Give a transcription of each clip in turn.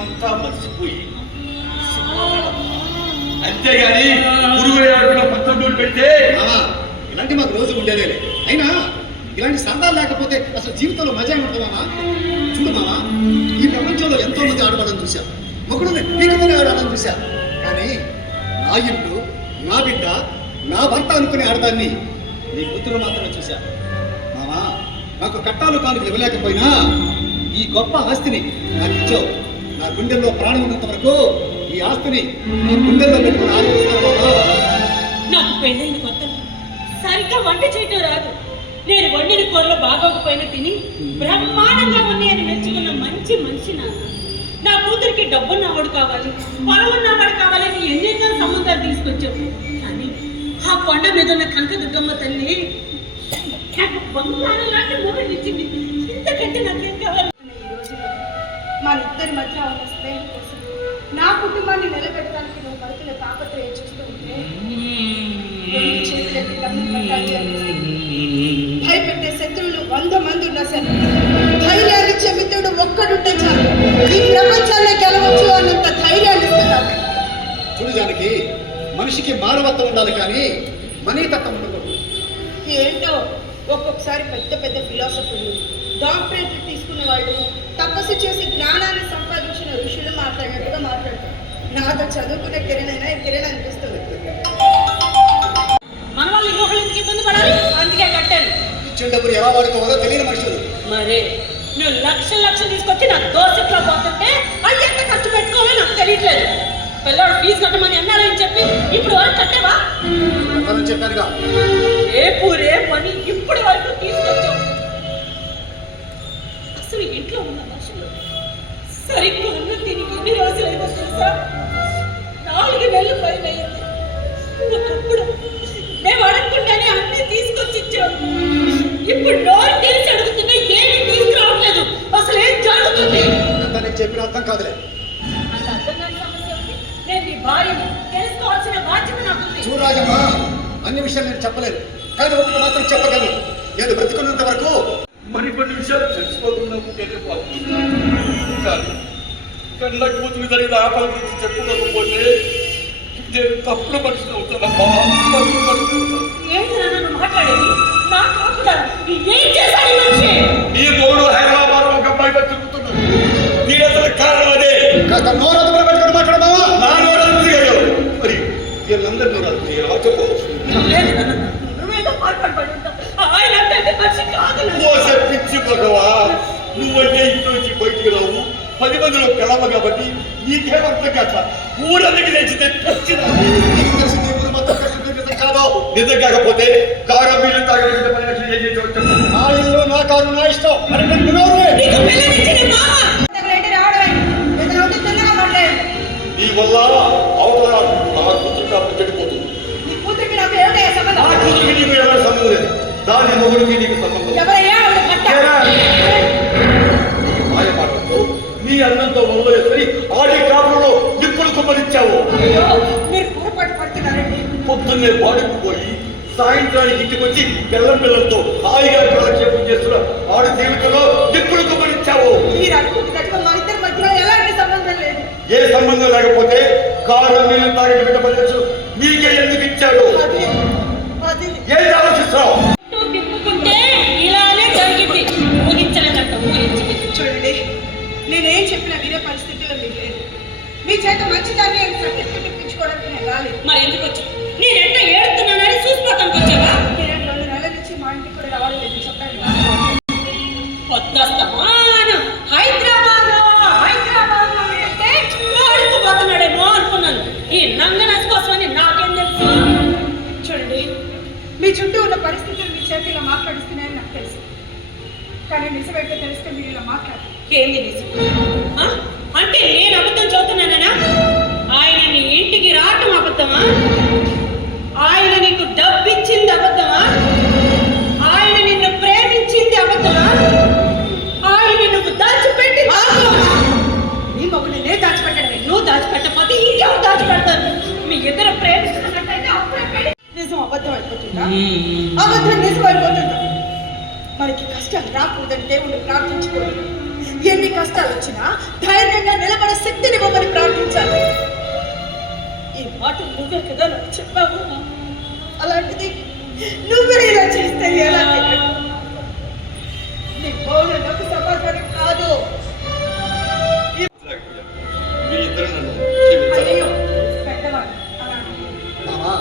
అంతా మర్చిపోయి అంతేగాని గురువు పత్రం పెడితే ఇలాంటి మాకు రోజు ఉండేదే. అయినా ఇలాంటి సరదాలు లేకపోతే అసలు జీవితంలో మజా ఉంటుందా? చూడు మామా, ఈ ప్రపంచంలో ఎంతో మంది ఆడవాళ్ళని చూశారు, మొగుడుని పీకమని ఆడాలని చూశారు. కానీ నా ఇల్లు, నా బిడ్డ, నా భర్త అనుకునే ఆడదాన్ని నీ కూతురు మాత్రమే చూశారు. మామా, నాకు కట్టాలు కానుకలు ఇవ్వలేకపోయినా ఈ గొప్ప ఆస్తిని నాకు ఇచ్చావు. నా గుండెల్లో ప్రాణం ఉన్నంత వరకు ఈ ఆస్తిని నీ గుండెల్లో పెట్టుకుని ఆలోచిస్తాను. నాకు పెళ్ళైన కొత్తలో సరిగ్గా వంట చేయటం రాదు. నేను వండిన కూరలో బాగోకపోయినా తిని బ్రహ్మాండంగా ఉన్నాయని మెచ్చుకున్న మంచి మనిషి నాన్న. నా కూతురికి డబ్బున్నవాడు కావాలి, పొలం ఉన్నవాడు కావాలని ఎన్నెన్నో సంబంధాలు తీసుకొచ్చావు. కానీ ఆ కొండ మీద ఉన్న కనకదుర్గమ్మ తల్లి నాకు బంగారం లాంటి మూడని ఇచ్చింది. ఇంతకంటే నాకేం కావాలి? ఈ రోజులో మన ఇద్దరి మధ్య ఉన్న స్నేహం కోసం నా కుటుంబాన్ని నిలబెట్టడానికి నువ్వు పడుతున్న తాపత్రయం చూస్తూ ఉంటే భయపెట్టే శత్రువులు 100 మంది ఉన్నా సరే ధైర్యాన్ని ఇచ్చే మిత్రుడు ఒక్కడుంటే చాలు ఈ ప్రపంచాన్ని గెలవచ్చు అన్నంత ధైర్యాన్ని ఇస్తున్నాడు. చూడు జానకి, మనిషికి మానవత్వం ఉండాలి కానీ మనీతత్వం ఉండకూడదు. ఏంటో ఒక్కొక్కసారి పెద్ద పెద్ద ఫిలాసఫర్లు, డాక్టరేట్లు తీసుకున్న వాళ్ళు, తపస్సు చేసి జ్ఞానాన్ని సంపాదించిన ఋషులు మాట్లాడినట్టుగా మాట్లాడతారు. నాతో చదువుకునే కిరణైనా కిరణ్ అనిపిస్తుంది. మన వాళ్ళు ఇంకొకళ్ళు ఎందుకు ఇబ్బంది పడాలి? అందుకే కట్టాను. ఇచ్చిన డబ్బులు ఎలా వాడుకోవాలో తెలియని మనుషులు. మరే నువ్వు లక్షలు తీసుకొచ్చి నాకు దోశట్లో పోతుంటే అది ఎంత ఖర్చు పెట్టుకోవాలో నాకు తెలియట్లేదు. పిల్లవాడు ఫీజు కట్టమని అన్నారని చెప్పి ఇప్పుడు వరకు కట్టేవా? చెప్పారుగా, రే పని ఇప్పుడు వరకు తీసుకొచ్చావు. అసలు ఇంట్లో ఉన్న మనుషులు సరిగ్గా ఉన్న తిని ఎన్ని రోజులైనా తెలుసా? 4 నెలలు పైన అయింది. ఒకప్పుడు మేము అడగకుండానే అన్ని తీసుకొచ్చి ఇచ్చావు. ఇప్పుడు నోరు తెలిసి అడుగుతున్నా ఏమీ తీసుకురావట్లేదు. అసలు ఏం జరుగుతుంది? చెప్పిన అర్థం కాదులే. అంత అర్థం కాని సమస్య ఉంది. నేను నీ భార్యని తెలుసుకోవాల్సిన బాధ్యత నాకుంది. చూరాజమ్మా, అన్ని విషయాలు నేను చెప్పలేదు, కానీ ఒకటి మాత్రం చెప్పగలను. నేను బ్రతుకున్నంత వరకు మరికొన్ని విషయాలు తెలుసుకోకుండా కళ్ళ కూతురు జరిగిన ఆపల గురించి చెప్పుకోకపోతే నేను తప్పుడు మనిషిని అవుతానమ్మా. మాట్లాడేది నా కాపుదారు ఏం చేశాడు మనిషి? ఈ మూడు హైదరాబాద్ ఒక అమ్మాయిగా తిరుగుతున్నాడు. దీని అసలు కారణం అదే. పెట్టుకుని మాట్లాడమా? నా నోరు మరి వీళ్ళందరూ నోరు చెప్పు. పిచ్చి భగవా, నువ్వంటే ఇంట్లో నుంచి బయటికి రావు, 10 మందిలో కలవ కాబట్టి నీకేమర్థం కాక ఊరందరికి తెచ్చితే కాదు. నిజం కాకపోతే కారం వీళ్ళు తాగలిగిన నా ఇల్లు, నా కారు, నా ఇష్టం. నీ వల్ల అవతల నా కూతురు కాబట్టి చెడిపోతుంది. నా కూతురికి నీకు ఎవరి సంబంధం లేదు, దాని మొగుడికి నీకు సంబంధం. మాయ మాటలతో నీ అన్నంతో వదిలేసరి ఆడి కాపులో నిప్పులు కుమ్మరించావు. పొద్దున్నే బాడుకు పోయి సాయంత్రానికి ఇంటికి వచ్చి బెల్లం పిల్లలతో హాయిగా కాలక్షేపం చేస్తున్న ఆడి జీవితంలో నిప్పులు కుమ్మరించావు. ఏ సంబంధం లేకపోతే కారు నీళ్ళు తాగే బిడ్డ పనిచేసు నీకే ఎందుకు ఇచ్చాడు? ఏది ఆలోచిస్తావు? చూడండి, నేనేం చెప్పినా వినే పరిస్థితిలో మీకు లేదు. మీ చేత మంచిదాన్ని సర్టిఫికెట్ ఇప్పించుకోవడానికి నేను రాలేదు. మరి ఎందుకు వచ్చి నేను ఎట్లా ఏడుతున్నానని చూసుకోవటానికి వచ్చావా? నేను 2 నెలల నుంచి మా ఇంటికి కూడా రావడం లేదు. చెప్పండి. హైదరాబాద్ అంటే ఆడుకుపోతున్నాడేమో అనుకున్నాను. ఈ నంగనస్ కోసమని నాకేం తెలుసు? చూడండి, మీ చుట్టూ ఉన్న పరిస్థితులు మీ చేతిలో మాట్లాడిస్తున్నాయని నాకు తెలుసు. కానీ నిజమైతే తెలిస్తే మీరు ఇలా మాట్లాడారు. ఏంది నిజం? అంటే నేను అబద్ధం చదువుతున్నానా? ఆయన నీ ఇంటికి రావటం అబద్ధమా? ఆయన నీకు డబ్బిచ్చింది అబద్ధమా? ఆయన నిన్ను ప్రేమించింది అబద్ధమా? ఆయన నువ్వు దాచిపెట్టి నీ మొగుడు నేను దాచిపెట్టాను. నువ్వు దాచిపెట్టకపోతే ఇంకెవరు దాచిపెడతారు? మీ ఇద్దరు ప్రేమిస్తున్నట్టయితే అప్పుడే నిజం అబద్ధం అయిపోతుందా? అబద్ధం నిజం అయిపోతుందా? మనకి కష్టాలు రాకూడదని దేవుణ్ణి ప్రార్థించుకోండి. ఎన్ని ఎన్ని కష్టాలు వచ్చినా ధైర్యంగా నిలబడే శక్తిని ఇవ్వమని ప్రార్థించాలి. ఈ మాట నువ్వే కదా నాకు చెప్పావు. అలాంటిది నువ్వే ఇలా చేస్తే ఎలా? నీ మౌనం నాకు సమాధానం కాదు. మీ ఇద్దరు నన్ను క్షమించాలి. అయ్యో, పెద్దవాడు అలా మామా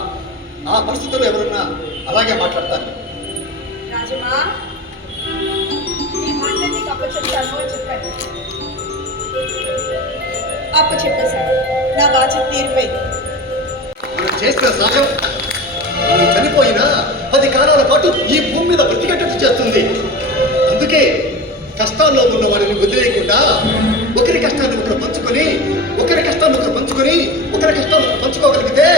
ఆ పరిస్థితుల్లో ఎవరున్నా అలాగే మాట్లాడతారు. రాజమా, ఈ మాట నీకు అప్పచెప్తాను అని చెప్పాను. అప్పచెప్పేశాడు. నా బాధ్యత తీరిపోయింది. మనం చేసిన సాయం మనం చనిపోయినా 10 కాలాల పాటు ఈ భూమి మీద బ్రతికేటట్టు చేస్తుంది. అందుకే కష్టాల్లో ఉన్న వారిని వదిలేయకుండా ఒకరి కష్టాన్ని ఒకరు పంచుకొని ఒకరి కష్టాన్ని ఒకరు పంచుకోగలిగితే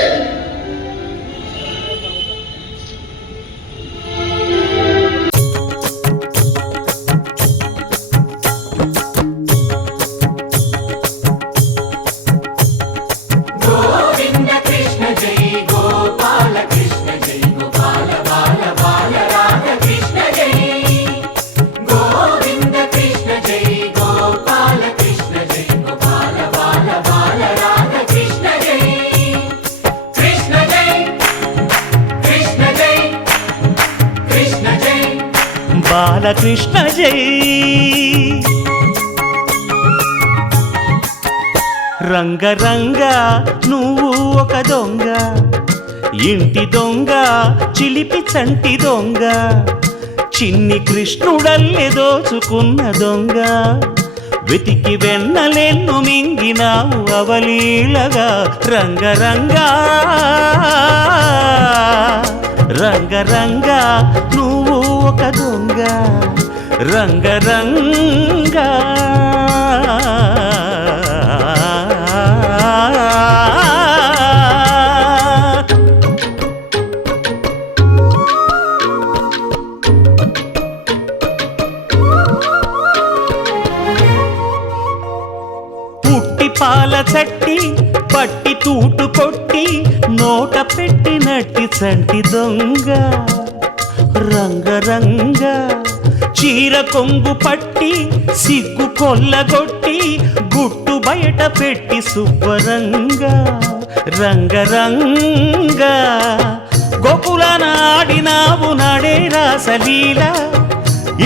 బాలకృష్ణ జై రంగరంగ నువ్వు ఒక దొంగ, ఇంటి దొంగ, చిలిపి చంటి దొంగ, చిన్ని కృష్ణుడల్లె దోచుకున్న దొంగ, వెతికి వెన్నలెన్ను మింగినావు అవలీలగా. రంగరంగా రంగరంగా నువ్వు ఒక దొంగ, రంగరంగా. పుట్టి పాల చట్టి పట్టి తూటు కొట్టి నోట పెట్టినట్టి చంటి దొంగ, రంగరంగ. చీర కొంగు పట్టి సిగ్గు కొల్లగొట్టి గుట్టు బయట పెట్టి శుభ్రంగా. రంగరంగ గోకులాన ఆడినావు నాడే రాసలీల,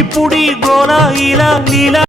ఇప్పుడీ గోలా ఇలా లీలా.